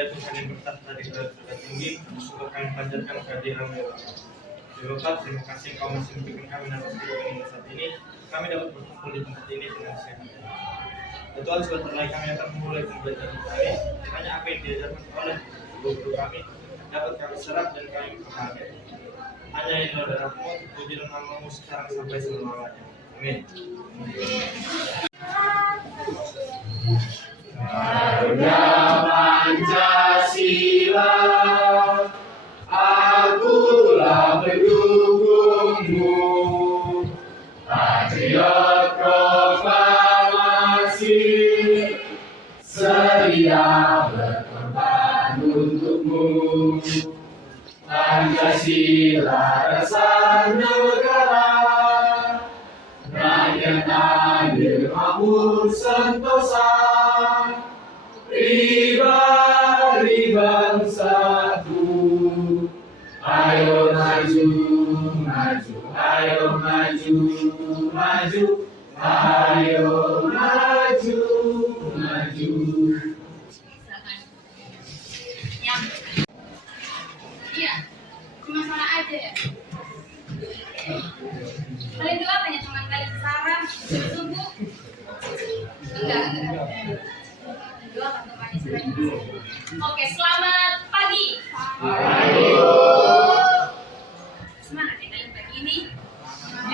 Ya Tuhan yang bertahta di surga tinggi, syukur kami panjatkan kehadiran-Mu ya Allah. Bapak, terima kasih Engkau masih memberikan kami nafas hidup ini saat ini. Kami dapat berkumpul di tempat ini dengan sehat. Ya Tuhan, sebentar lagi kami akan memulai pembelajaran kami. Kiranya apa yang diajarkan oleh guru kami dapat kami serap dan kami pahami. Hanya inilah darah-Mu, puji dan nama-Mu sekarang sampai selama-lamanya. Amin. Garuda Pancasila, akulah pendukungmu, patriot proklamasi, sedia berkorban untukmu. Pancasila dasar negara, rakyat adil makmur sentosa, pribadi bangsaku. Ayo maju, maju, ayo maju, maju, ayo maju, maju. Iya, cuma salah aja ya. Kalian juga apa ya teman kalian sarang, subuh? Enggak. Doakan temannya sering. Oke, selamat pagi. Semangat ya kalian pagi ini.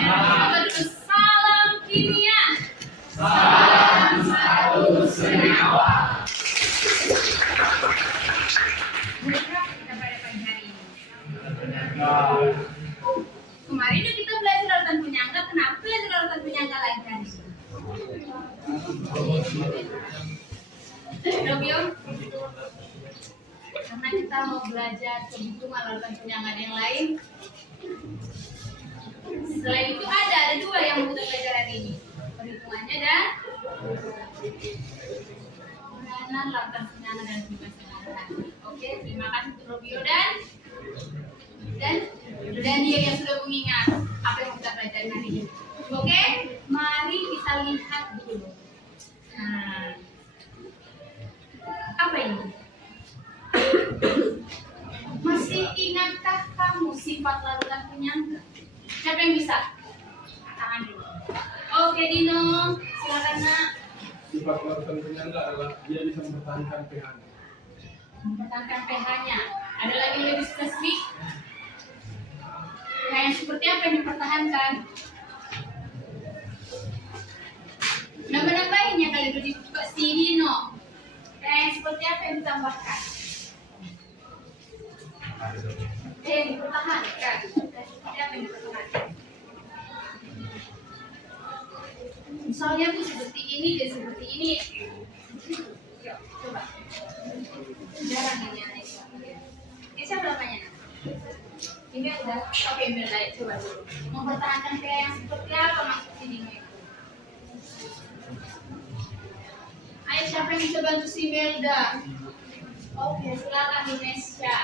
Apa dulu salam kimia. Salam satu senyawa. Berapa kita pada pagi hari ini? Kemarin kita belajar lautan penyangga. Kenapa belajar lautan penyangga lagi hari ini? Robio, karena kita mau belajar perhitungan lautan penyangga yang lain. Selain itu ada dua yang mau kita belajar hari ini, perhitungannya dan peranan lautan penyangga dan juga sederhana. Oke, terima kasih untuk Robio dan dia yang sudah mengingat apa yang kita pelajari hari ini. Oke, mari kita lihat dulu. Nah, apa ini? Masih ingatkah kamu sifat lautan penyangga? Siapa yang bisa? Tangan dulu. Oke Dino, silakan nak. Sifat lautan penyangga adalah dia bisa mempertahankan pH-nya. Mempertahankan pH-nya. Ada lagi yang lebih spesifik? Nah, yang seperti apa yang dipertahankan? Nambah-nambahinnya kali itu di si Dino. Yang seperti apa yang ditambahkan? Yang dipertahankan. Seperti apa yang dipertahankan? Misalnya aku seperti ini dan seperti ini. Yuk, coba. Jarang ini aneh. Ini siapa namanya? Ini udah. Oke, mulai coba dulu. Mempertahankan kayak yang seperti apa maksud ini? Ayo siapa yang bisa bantu si Melda? Oke, silakan Indonesia.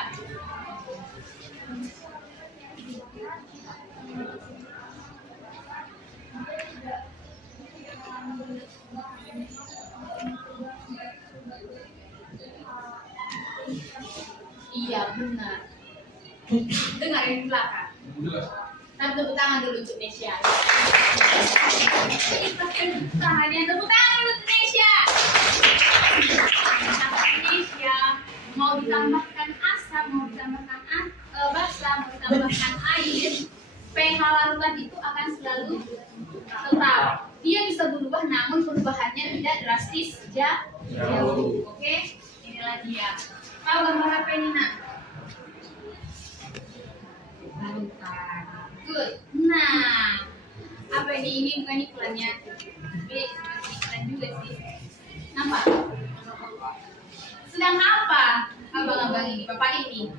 Iya benar. Dengarin di belakang. Tapi tepuk tangan dulu untuk Indonesia. Tepuk tangannya, tepuk tangan dulu untuk Indonesia. Indonesia mau ditambahkan asam, mau ditambahkan basa, mau ditambahkan air, pH larutan itu akan selalu tetap. Dia bisa berubah, namun perubahannya tidak drastis jauh. Oke, inilah dia. Tahu gambar apa ini nak? Larutan. Good. Nah, apa ini? Ini bukan iklannya. Seperti iklan juga sih. Nampak? Sedang apa abang-abang ini, bapak ini?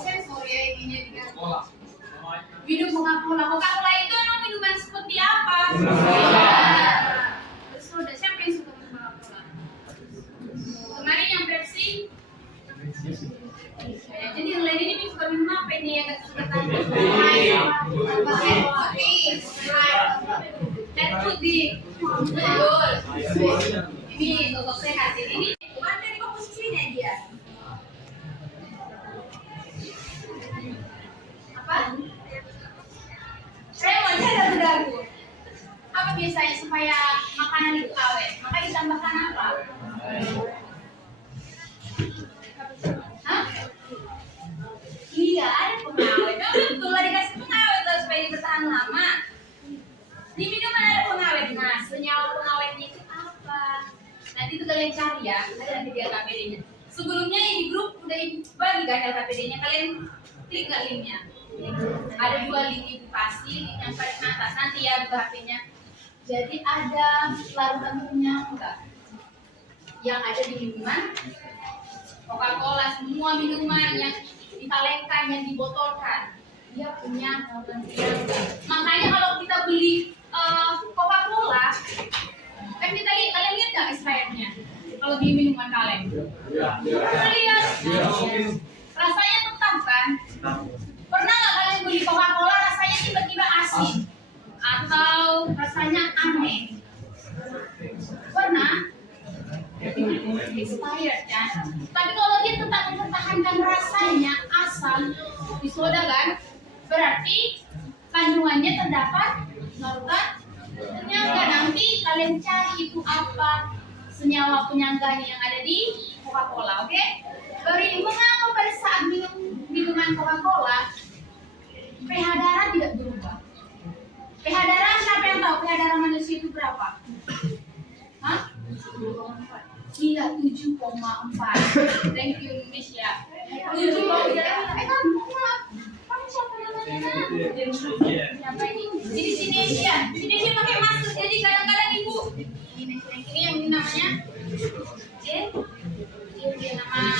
Sensor ya ininya diganti. Minum Coca-Cola. Coca-Cola itu emang minuman seperti apa? Bersoda. Siapa yang suka minum Coca-Cola? Kemarin yang Pepsi. Ya, jadi yang lain ini suka minum apa ini yang nggak suka tahu? Air putih. Betul. Ini untuk sehat. Ini bukan dari kan LKPD-nya, kalian klik nggak linknya? Ada 2 link edukasi, link yang paling atas nanti ya buka HP-nya. Jadi ada larutan punya enggak? Yang ada di minuman Coca-Cola, semua minuman yang dikalengkan, yang dibotolkan, dia punya larutan punya enggak? Makanya kalau kita beli Coca-Cola, kan kita lihat, kalian lihat nggak expirednya? Kalau di minuman kaleng, lihat rasanya tetap kan? Pernah nggak kalian beli Coca-Cola rasanya tiba-tiba asin atau rasanya aneh? Pernah? Expired kan? Tapi kalau dia tetap mempertahankan rasanya asam di soda kan, berarti kandungannya terdapat larutan penyangga. Nanti kalian cari itu apa senyawa penyangganya yang ada di Coca-Cola, oke? Beri mengapa pada saat minum minuman Coca-Cola pH darah tidak berubah? pH darah siapa yang tahu pH darah manusia itu berapa? Hah? Iya, 7,4. Thank you Indonesia. 7,4. Kamu siapa namanya? Siapa ini? Sini pakai masker. Jadi kadang-kadang ibu ini yang namanya Jen. Dia nama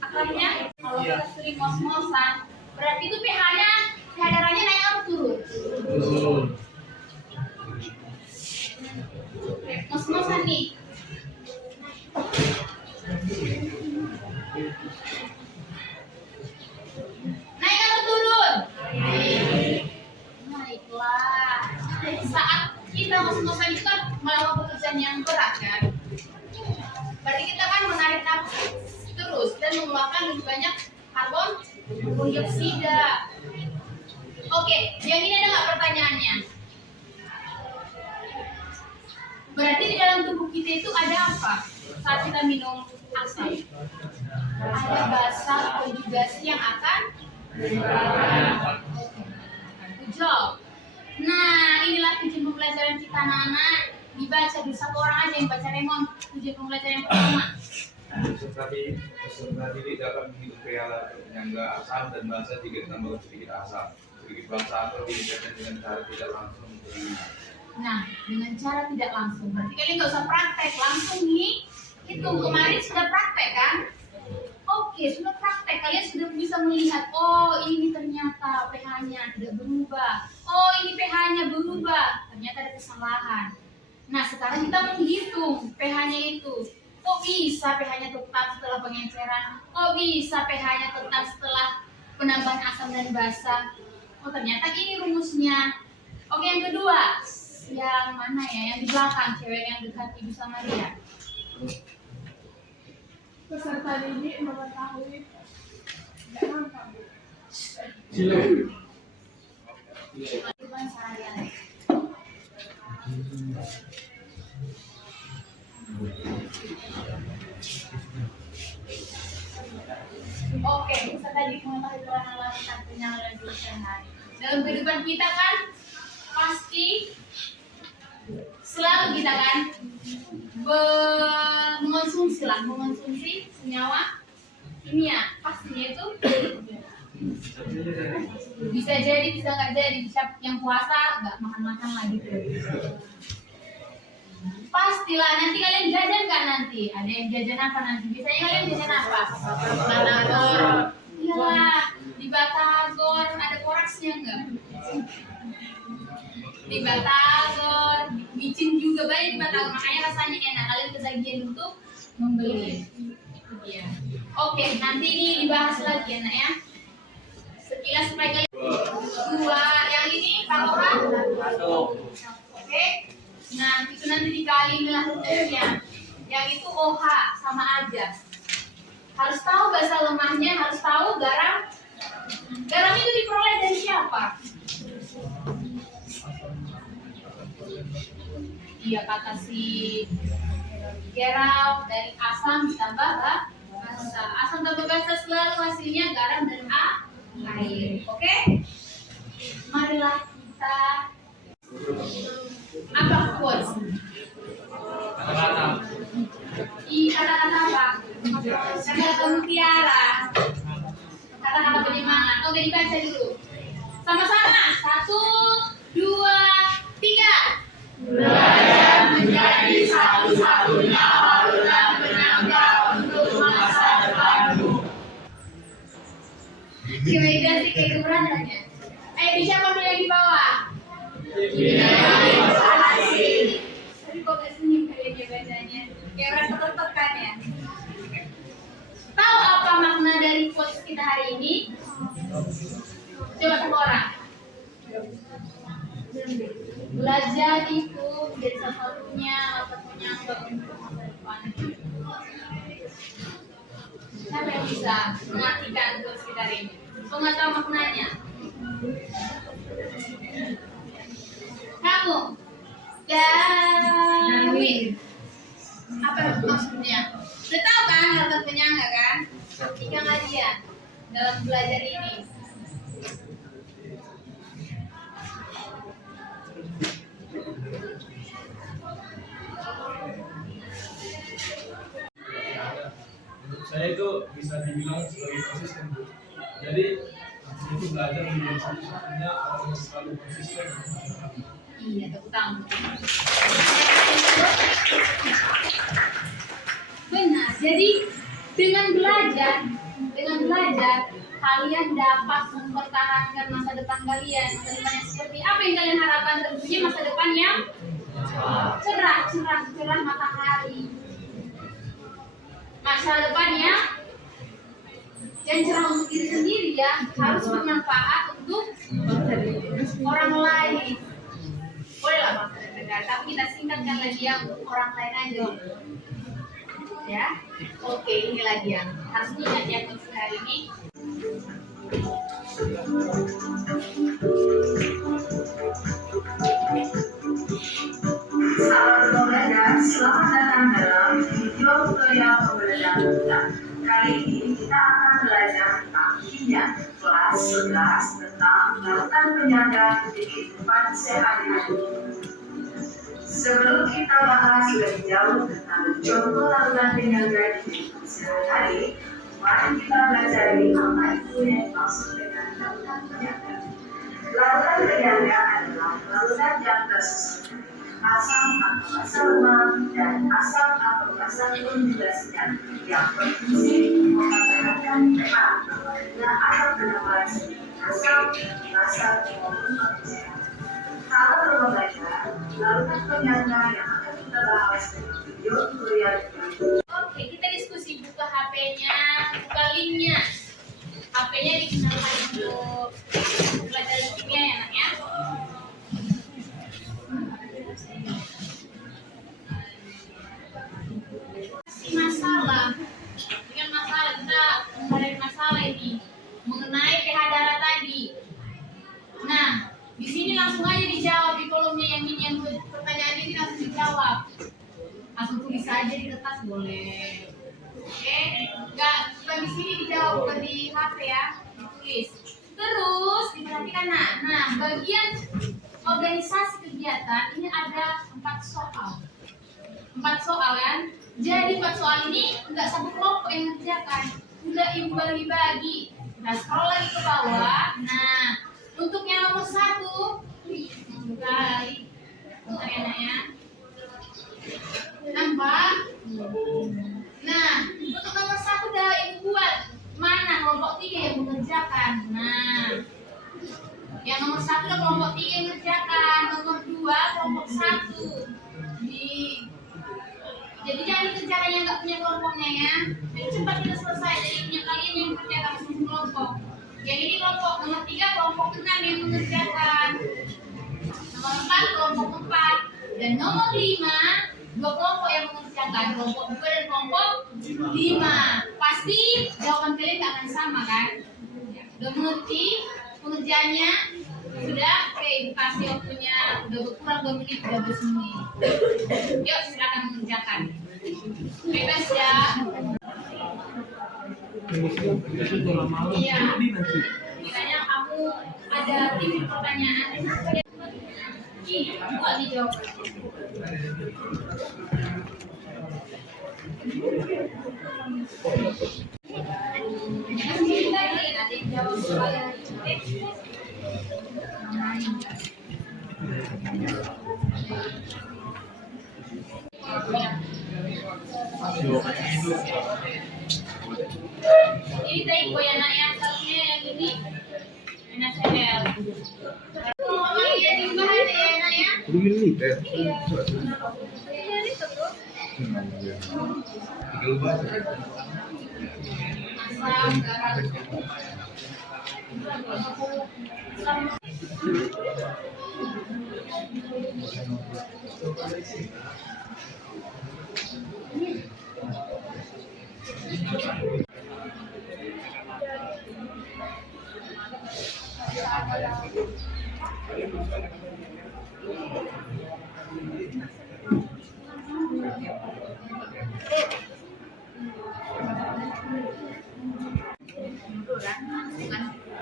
akrabnya. Kalau kita sering ngos-ngosan, berarti itu pH darahnya naik atau turun? Ngos-ngosan nih. Naik atau turun? Naiklah. Saat kita ngos-ngosan itu kan melakukan pekerjaan yang berat kan? Berarti kita kan menarik nafas terus dan mengeluarkan lebih banyak karbon dioksida. Oke, yang ini ada nggak pertanyaannya? Berarti di dalam tubuh kita itu ada apa? Saat kita minum asam, ada basa konjugasi yang akan job. Nah, inilah tujuan pembelajaran kita anak-anak. Dibaca di satu orang aja yang baca Remon. Tujuan pembelajaran yang pertama. Peserta didik dapat menghitung pH penyangga asam dan basa jika ditambahkan sedikit asam, sedikit basa atau diinjekkan dengan cara tidak langsung. Nah, dengan cara tidak langsung. Berarti kalian nggak usah praktek, langsung nih. Hitung kemarin sudah praktek kan? Oke, sudah praktek. Kalian sudah bisa melihat, oh ini ternyata pH-nya tidak berubah. Oh ini pH-nya berubah. Ternyata ada kesalahan. Nah, sekarang kita menghitung pH-nya itu. Kok bisa pH-nya tetap setelah pengenceran? Kok bisa pH-nya tetap setelah penambahan asam dan basa? Oh ternyata ini rumusnya. Oke, yang kedua. Yang mana ya? Yang di belakang, cewek yang dekat Ibu sama dia. Peserta didik mengetahui tidak nampak. Kehidupan sehari-hari. Oke, peserta didik mengetahui peranan larutan penyangga dan jurusan hari. Dalam kehidupan kita kan pasti selalu kita kan mengonsumsi senyawa kimia. Pastinya itu bisa jadi, bisa nggak jadi. Bisa yang puasa nggak makan lagi tuh. Pastilah nanti kalian jajan kan nanti. Ada yang jajan apa nanti? Biasanya kalian jajan apa? Batagor. Iyalah, di Batagor ada koraksnya enggak? Di Batagor, micin juga banyak di Batagor, makanya rasanya enak. Kalian ketagihan untuk membeli. Itu dia. Oke, nanti ini dibahas lagi ya, nak ya. Sekilas supaya kalian dua, yang ini Pak Ohan. Oke. Nah, itu nanti dikali nilai rumusnya. Yang itu OH sama aja. Harus tahu basa lemahnya, harus tahu garam. Garam itu diperoleh dari siapa? Iya, kata si Gerald, dari asam ditambah basa. Asam tambah basa selalu hasilnya garam dan air. Oke? Marilah kita apa quotes? Kata-kata apa? Kata-kata mutiara. Oke, dibaca dulu. Sama-sama. 1, 2, 3. Belajar menjadi satu-satunya waluran penyangga untuk masa depanmu. Gimana sih kayak keberangannya? Siapa dulu yang di bawah? Tapi kok gak senyum kayak dia bacanya? Kayak rasa tertekan ya? Tahu apa makna dari quotes kita hari ini? Coba satu orang. Belajar itu menjadi satu-satunya otak penyangga untuk masa depan. Siapa yang bisa mengartikan quotes kita hari ini? Kau nggak tahu maknanya? Kamu? Darwin. Apa maksudnya? Sudah tahu kan otak penyangga kan? Ikan dia dalam belajar ini. Menurut saya itu bisa dibilang sebagai konsisten, Bu. Jadi itu belajar menjadi satu-satunya orang yang selalu konsisten. Iya, tepuk tangan. Benar. Jadi dengan belajar kalian dapat mempertahankan masa depan kalian. Masa depan yang seperti apa yang kalian harapkan? Tentunya masa depan yang cerah matahari. Masa depan yang cerah untuk diri sendiri ya, harus bermanfaat untuk orang lain. Bolehlah masa depan, tapi kita singkatkan lagi yang orang lain aja. Ya, oke, ini lagi yang harus diingat ya untuk hari ini. Sahabat pembelajar, selamat datang dalam video tutorial pembelajaran kita. Kali ini kita akan belajar tentang kimia kelas 11 tentang larutan penyangga di kehidupan sehari-hari. Sebelum kita bahas lebih jauh tentang contoh larutan penyangga di kehidupan sehari-hari, mari kita pelajari apa itu yang dimaksud dengan larutan penyangga. Larutan penyangga adalah larutan yang tersusun asam atau basa lemak dan asam atau basa konjugasinya yang berfungsi mempertahankan lemak apabila ada penambahan asam, basa maupun oksigen. Kalau belum membaca, larutan penyangga yang akan kita bahas dalam video tutorial ini. Oke, kita diskusi, buka HP-nya, buka linknya. HP-nya digunakan untuk pelajaran kimia ya, Nak ya. Dengan masalah kita menghadapi masalah ini mengenai pH darah tadi. Nah, di sini langsung aja dijawab di kolomnya yang ini, yang pertanyaan ini langsung dijawab. Langsung tulis saja di kertas boleh. Oke, bukan di sini dijawab, bukan di HP ya, ditulis. Terus diperhatikan, nah bagian organisasi kegiatan ini ada 4 soal. 4 soal kan? Jadi 4 soal ini enggak satu kelompok yang mengerjakan, udah ibu bagi-bagi. Nah, scroll lagi ke bawah. Nah, untuk yang nomor 1, kali, ya. Nampak? Nah, untuk nomor 1 udah ibu buat. Mana kelompok 3 yang mengerjakan? Nah, yang nomor 1 udah kelompok 3 yang mengerjakan, nomor 2 kelompok 1. Jadi jangan dikerjakan yang nggak punya kelompoknya ya. Ini cepat kita selesai. Jadi punya kalian yang mengerjakan satu kelompok. Yang ini kelompok nomor 3 kelompok 6 yang mengerjakan. Nomor 4 kelompok 4 dan nomor 5 2 kelompok yang mengerjakan, kelompok 2 dan kelompok 5. Pasti jawaban kalian nggak akan sama kan? Udah mengerti pengerjaannya? Sudah? Oke, dikasih waktunya udah berkurang 2 menit, udah bersemi. Yuk silakan mengerjakan. Bebas ya. Iya. Kiranya kamu ada titik pertanyaan. Buat dijawab. Nanti jawab. Ini typo ya nak ya, salahnya yang ini NSL. Oh iya di bahan ya nak ya. Mililiter. Iya. Iya ini terus. Asam garam.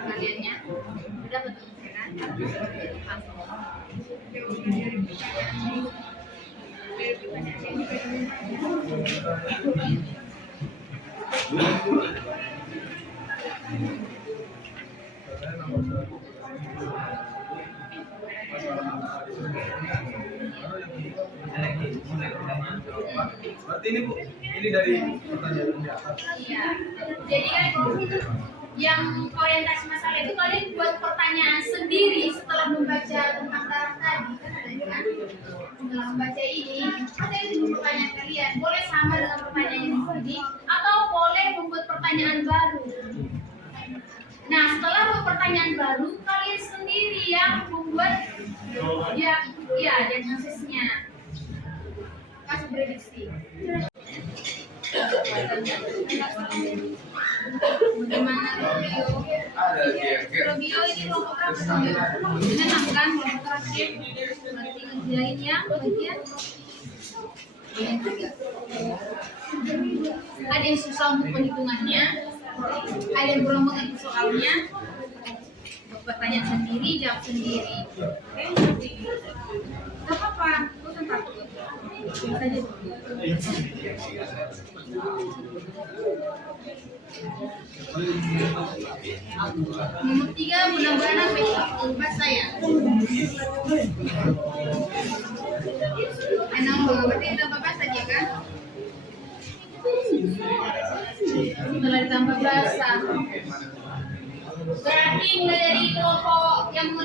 Kaliannya udah betul kan? Berarti ini Bu, ini dari pertanyaan di atas. Iya. Jadi kan yang orientasi masalah itu kalian buat pertanyaan sendiri setelah membaca tentang darah tadi kan ada kan? Setelah membaca ini, ada yang pertanyaan kalian boleh sama dengan pertanyaan yang tadi atau boleh membuat pertanyaan baru. Nah setelah membuat pertanyaan baru kalian sendiri yang membuat diagnosisnya. Kasih prediksi. Bagaimana Robio? Robio ini kelompok berapa? Menenangkan kelompok terakhir. Berarti ngerjain yang bagian 3. Ada yang susah untuk perhitungannya, ada yang kurang mengerti soalnya. Pertanyaan sendiri, jawab sendiri. Gak apa-apa, bukan takut. Saja nomor 3 mudah-mudahan bahasa ya. Enam berarti ditambah bahasa aja kan? Setelah ditambah bahasa berarti dari kelompok yang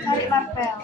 Cari martel.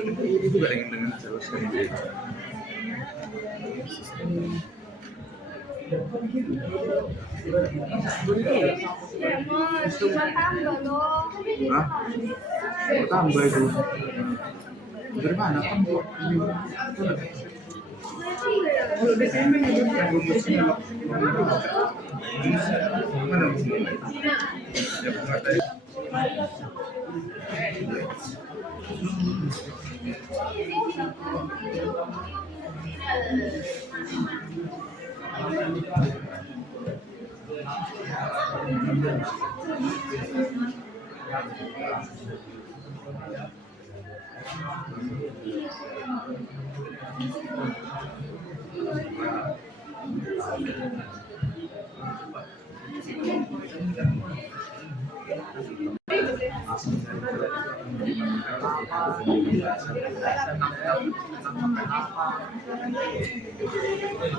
Itu juga dengan jelaskan dia. Cuma tambah dong. Hah? Kok tambah itu? Dari mana kamu?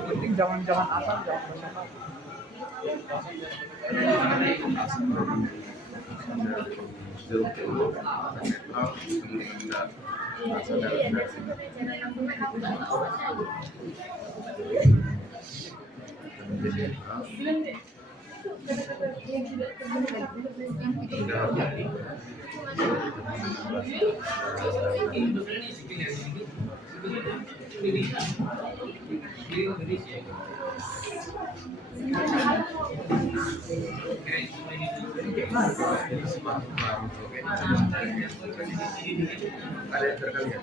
Penting jangan asal jangan bersama. Ada yang terkalian.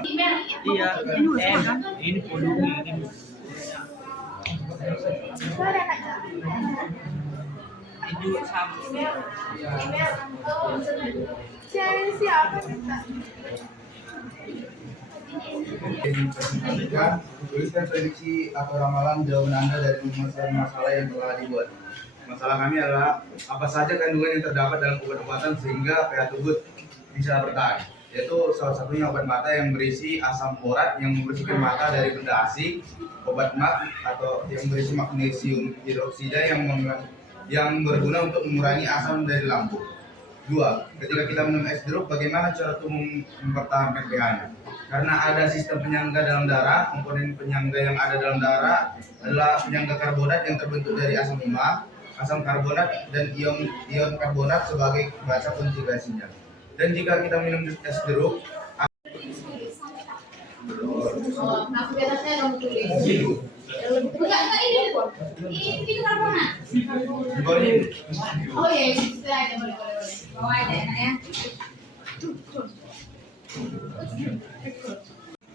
Email Iya, ini volume ini. Itu sama. Siapa minta? Dipresentasikan, tuliskan prediksi atau ramalan jawaban Anda dari rumusan masalah yang telah dibuat. Masalah kami adalah apa saja kandungan yang terdapat dalam obat-obatan sehingga pH tubuh bisa bertahan. Yaitu salah satunya obat mata yang berisi asam borat yang membersihkan mata dari benda asing, obat mat atau yang berisi magnesium hidroksida yang berguna untuk mengurangi asam dari lambung. 2. Ketika kita minum es jeruk, bagaimana cara tubuh mempertahankan pH-nya? Karena ada sistem penyangga dalam darah, komponen penyangga yang ada dalam darah adalah penyangga karbonat yang terbentuk dari asam lemak, asam karbonat, dan ion karbonat sebagai bahasa konjugasinya. Dan jika kita minum es jeruk, aku biasanya dong tulis. Enggak ini itu karbonat. Oh iya, itu aja boleh. Bawa aja ya.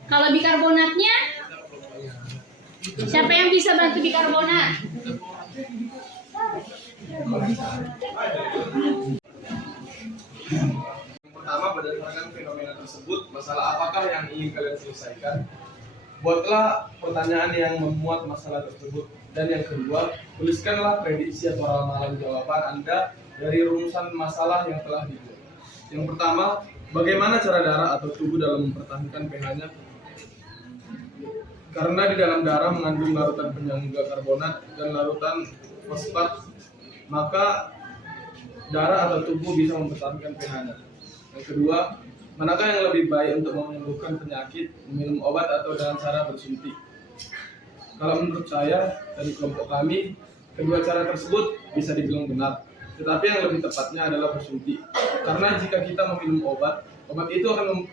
Kalau bikarbonatnya, siapa yang bisa bantu bikarbonat? Pertama, berdasarkan fenomena tersebut, masalah apakah yang ingin kalian selesaikan? Buatlah pertanyaan yang memuat masalah tersebut. Dan yang kedua, tuliskanlah prediksi atau ramalan jawaban Anda dari rumusan masalah yang telah dibuat. Yang pertama, bagaimana cara darah atau tubuh dalam mempertahankan pH-nya? Karena di dalam darah mengandung larutan penyangga karbonat dan larutan fosfat, maka darah atau tubuh bisa mempertahankan pH-nya. Yang kedua, manakah yang lebih baik untuk menyembuhkan penyakit, minum obat atau dengan cara bersuntik? Kalau menurut saya, dari kelompok kami, kedua cara tersebut bisa dibilang benar. Tetapi yang lebih tepatnya adalah bersuntik. Karena jika kita meminum obat itu akan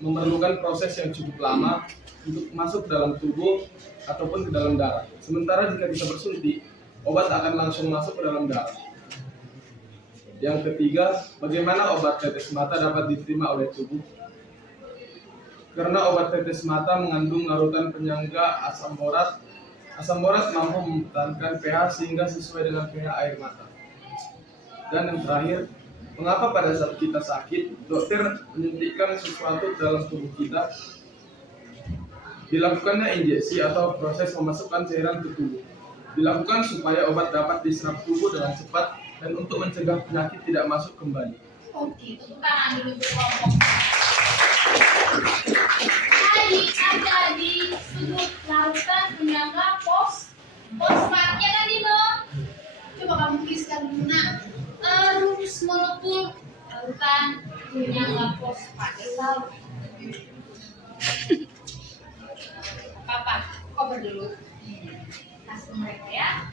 memerlukan proses yang cukup lama untuk masuk ke dalam tubuh ataupun ke dalam darah. Sementara jika kita bersuntik, obat akan langsung masuk ke dalam darah. Yang ketiga, bagaimana obat tetes mata dapat diterima oleh tubuh? Karena obat tetes mata mengandung larutan penyangga asam borat. Asam borat mampu mempertahankan pH sehingga sesuai dengan pH air mata. Dan yang terakhir, mengapa pada saat kita sakit, dokter menyuntikkan sesuatu dalam tubuh kita? Dilakukannya injeksi atau proses memasukkan cairan ke tubuh. Dilakukan supaya obat dapat diserap tubuh dengan cepat dan untuk mencegah penyakit tidak masuk kembali. Oke, tepuk tangan dulu untuk kelompok. Tadi ada disebut larutan penyangga fosfatnya kan Dino? Coba kamu tuliskan dulu nak. Rumus molekul larutan penyangga fosfat. Papa, cover dulu. Kasih mereka ya.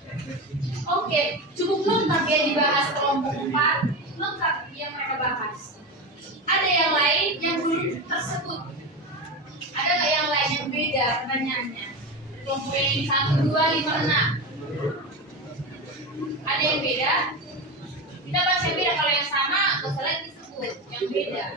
Oke, cukup lengkap ya dibahas kelompok 4. Lengkap yang mereka bahas. Ada yang lain yang belum tersebut? Ada nggak yang lain yang beda pertanyaannya? Kelompok yang 1, 2, 5, 6. Ada yang beda? Kita bahas yang beda. Kalau yang sama, nggak usah lagi disebut. Yang beda.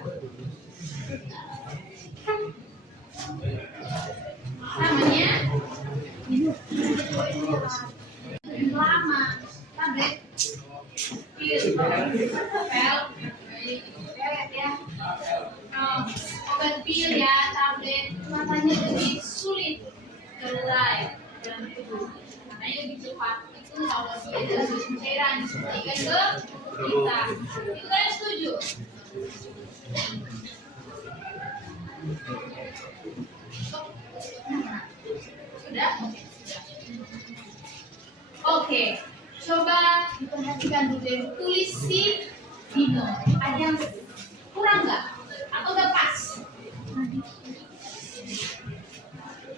pil ya, tablet, makanya lebih sulit terurai dalam tubuh. Makanya lebih cepat itu kalau dia adalah cairan disuntikan ke kita. Itu kalian setuju? Sudah? Oke, coba diperhatikan dulu deh. Tulis si Dino. Ada yang kurang nggak? Atau udah pas?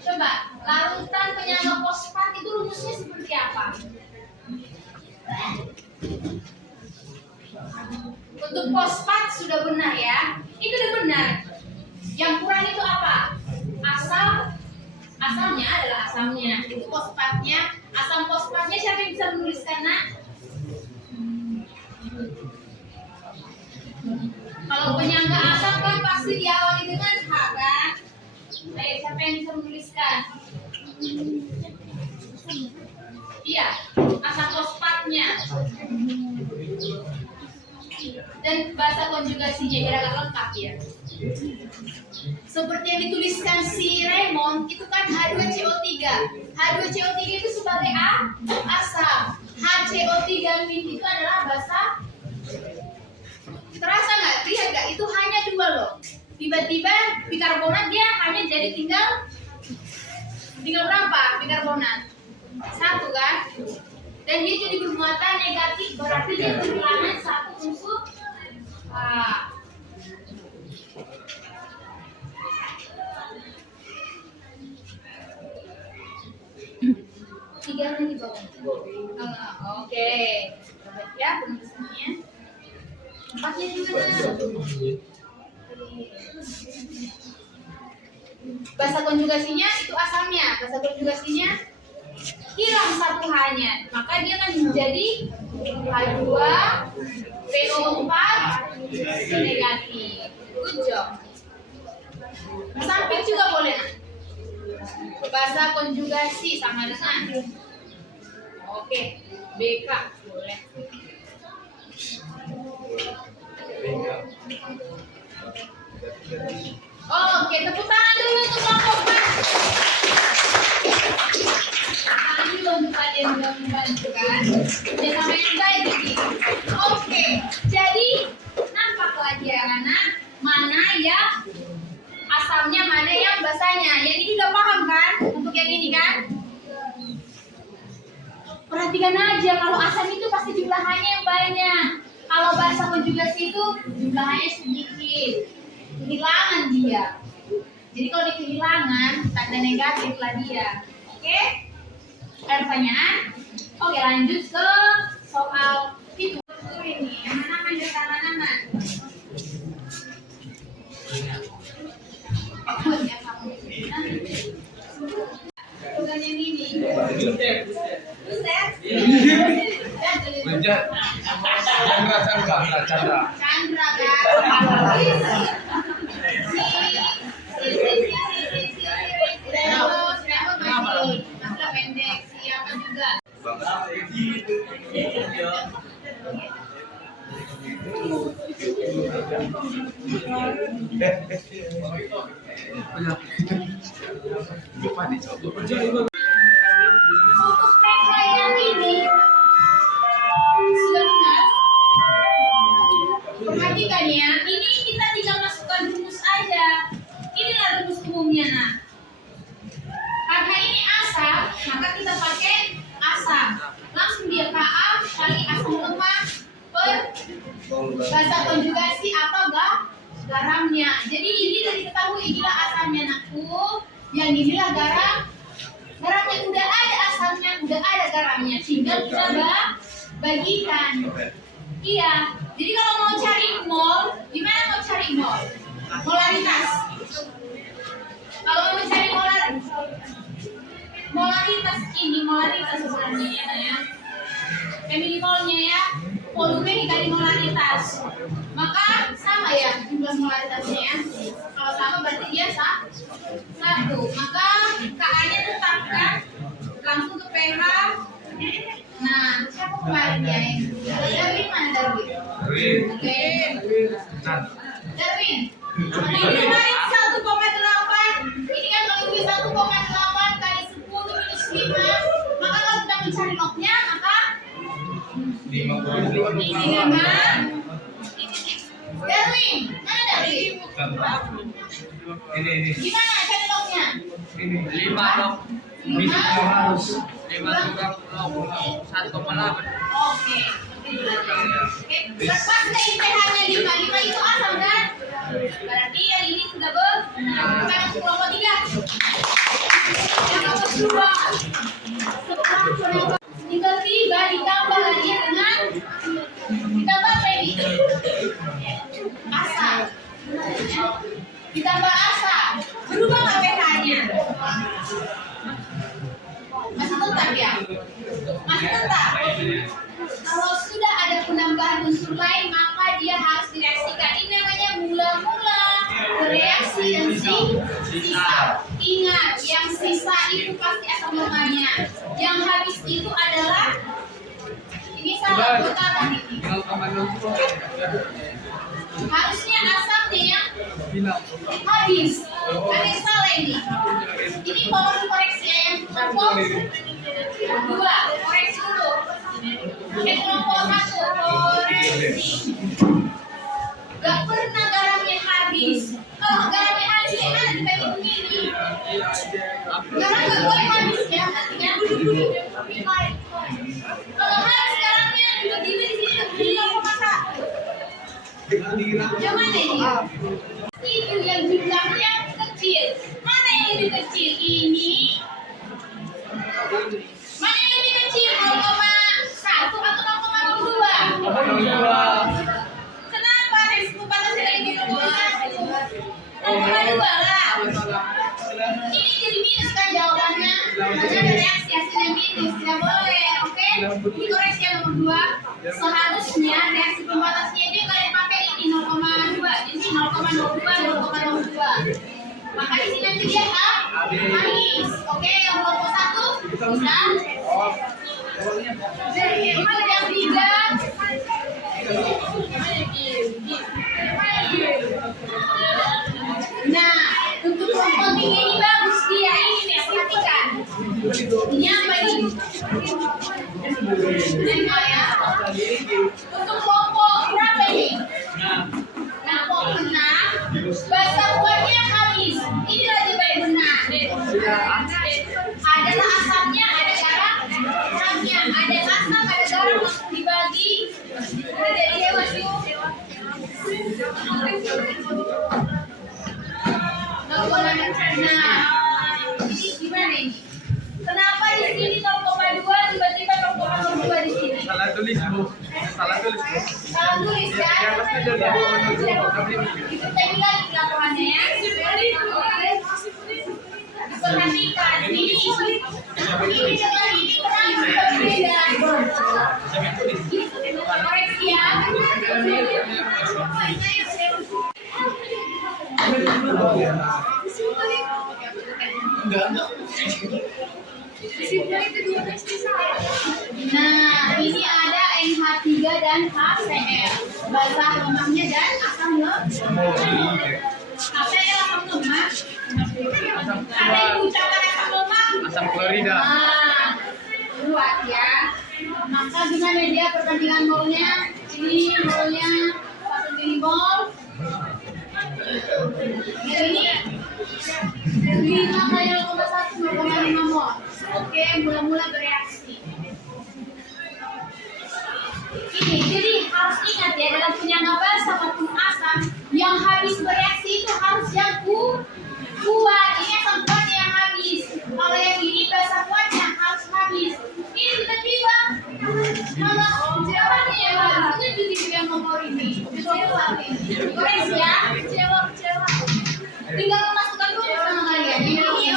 Coba, larutan penyangga fosfat itu rumusnya seperti apa? Untuk fosfat sudah benar ya. Itu udah benar. Yang kurang itu apa? Asamnya adalah asamnya. Itu fosfatnya. Asam fosfatnya siapa yang bisa menuliskan, nak? Kalau penyangga asam kan pasti diawali dengan H kan? Ayo, siapa yang bisa menuliskan? Iya, asam fosfatnya. Dan bahasa konjugasinya biar agak lengkap ya. Seperti yang dituliskan si Raymond, itu kan H2CO3. H2CO3 itu sebagai asam. HCO3 itu adalah basa. Terasa nggak? Lihat nggak? Itu hanya 2 loh. Tiba-tiba bikarbonat dia hanya jadi tinggal berapa bikarbonat? 1 kan? Dan dia jadi bermuatan negatif, berarti dia kehilangan 1 unsur H. Tiga lagi bawah. Oke. Ya, penulisannya. 4-nya di mana? Bahasa konjugasinya itu asamnya. Bahasa konjugasinya hilang 1 H-nya. Maka dia akan menjadi H2 PO4 negatif. Good job. Samping juga boleh. Bahasa konjugasi sama dengan oke, BK boleh. Oke, tepuk tangan dulu untuk kelompok Mas. Tangan dulu untuk kalian yang membantu kan. Udah sampai yang baik ini. Oke, jadi nampak lagi ya anak mana yang asamnya, mana yang basanya. Yang ini udah paham kan? Untuk yang ini kan? Perhatikan aja, kalau asam itu pasti jumlahnya yang banyak. Kalau bahasa konjugasi itu jumlahnya sedikit. Kehilangan dia. Jadi kalau di kehilangan, tanda negatif lah dia. Oke? Ada pertanyaan? Oke, lanjut ke soal itu. Ini, anak-anak dan tanaman. Bukan yang ini. Buset. Chandra. Masalah pendek, siapa juga. Untuk PH yang ini sudah benar. Perhatikan ya, ini kita tinggal masukkan rumus aja. Inilah rumus umumnya nah. Karena ini asam, maka kita pakai asam. Langsung dia Ka kali asam lemah per bahasa konjugasi apa garamnya. Jadi ini dari ketahui inilah asamnya nakku, yang inilah garam. Garamnya udah ada asamnya, udah ada garamnya, tinggal kita bagikan. Iya. Jadi kalau mau cari mol, gimana mau cari mol? Molaritas. Kalau mau cari molaritas ini molaritas sebenarnya ya. Millimolnya ya, volume dikali molaritas. Maka sama ya jumlah molaritasnya ya. Kalau sama berarti dia 1. Maka Ka-nya tetapkan langsung ke pH. Nah, siapa kemarinnya ini? Darwin mana Darwin? Oke. Darwin. Ini kemarin 1,5 ini dengan Darling. Mana Darling? Ini. Gimana contohnya? Ini 5 dok. Lima. Harus 5 juga pulau 1,8. Oke. Pas dari pH-nya 5 itu asam kan? Berarti yang ini sudah benar. Bukan kelompok 3. Yang nomor 2. Tiba-tiba ditambah lagi dengan ditambah apa ini? Asa. Ditambah asa. Berubah nggak pH-nya? Masih tetap ya? Masih tetap. Kalau sudah ada penambahan unsur lain, maka dia harus direaksikan. Ini namanya mula-mula bereaksi dan sisa. Ingat, yang sisa itu pasti asam lemahnya. Yang habis itu adalah ini salah kata ini. Harusnya asamnya yang habis. Ada yang salah ini. Ini pola koreksi yang kelompok 2. Koreksi dulu. Kelompok 1 koreksi. Gak pernah garamnya habis. Kalau garamnya habis, gimana dibagi begini? Garam gak boleh habis ya, artinya. Kalau habis garamnya tiba-tiba di sini 0,1. Yang mana ini? Itu yang jumlahnya kecil. Mana yang lebih kecil? Ini. Mana yang lebih kecil? 0,1 atau 0,02? Kenapa resiko panasnya lagi 0,1? 0,2 lah. Ini jadi minus kan jawabannya? Karena ada reaksi hasilnya minus. Tidak boleh, oke? Ini koreksi yang nomor 2. Seharusnya reaksi pembatasnya ini kalian pakai ini 0,2. Jadi 0,02. Maka di sini nanti dia manis. Oke, yang kelompok 1 bisa. Gimana yang 3? Nah, untuk kelompok 3 ini bagus dia. Ini nih, perhatikan. Ini apa ini? Ini ya. Untuk kelompok berapa ini? Nah, kelompok 6. Bahasa kuatnya habis. Ini lagi baik benar. Adalah asamnya, ada garamnya. Ada asam, ada garam langsung dibagi. Udah jadi hewan yuk. Nah, ini gimana ini? Kenapa di sini 0,2 tiba-tiba 0,02 di sini? Salah tulis bu. Salah tulis ya? Kita tadi lagi laporannya ya. Perhatikan ini dengan ini kenapa berbeda? Koreksi ya. Nah, ini ada NH3 dan HCl. Basah lemahnya dan asam lemah. HCl asam lemah. Ada yang ucapkan asam lemah? Asam klorida. Nah, buat ya. Maka gimana dia perbandingan molnya? Ini molnya 1 milimol. Ini 5 kali 0,1 0,5 mol. Oke, mula-mula bereaksi. Ini, jadi harus ingat ya dalam penyangga basah maupun asam yang habis bereaksi itu harus yang kuat. Ini asam kuat yang habis. Kalau yang ini basah kuatnya harus habis. Ini tiba-tiba mana jawabannya yang habis. Ini tiba-tiba yang nomor ini. Koreksi ya. Tinggal memasukkan dulu sama kalian. Ini oke.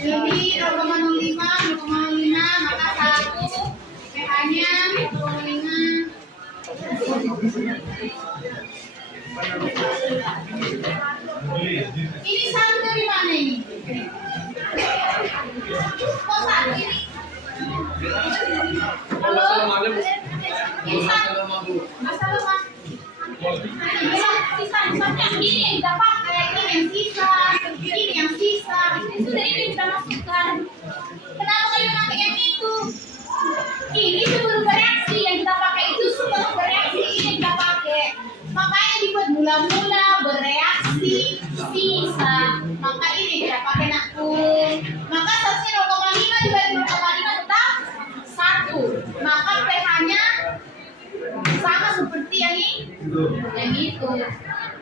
Ini 0,05, 0,05, maka 1 pH-nya 0,5. Ini 1 dari mana ini? Kok 1 ini? Halo? Ini 1. Asal lemah. Sisa-sisanya ini yang kita pakai, ini yang sisa, ini sudah ini kita masukkan. Kenapa kalian pakai yang itu? Ini sebelum bereaksi yang kita pakai mula-mula bereaksi sisa. Maka ini kita pakai nakung. Maka seharusnya 0,5 dibagi 0,5 tetap 1. Maka pH-nya sama seperti yang itu.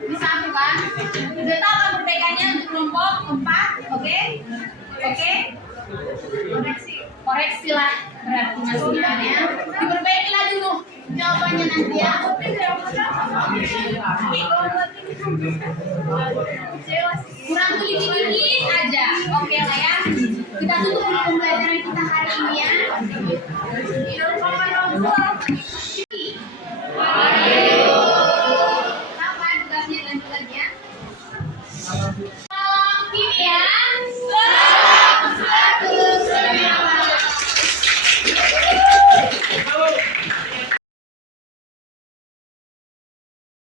Ini satu kan? Sudah tahu kan perbedanya untuk kelompok 4, oke? Oke? Koreksi lah berarti masukannya. Diperbaiki lah dulu jawabannya nanti ya. Kurang dikit aja, oke lah ya. Kita tutup dulu pembelajaran kita hari ini ya. Kapan tugasnya lanjutannya?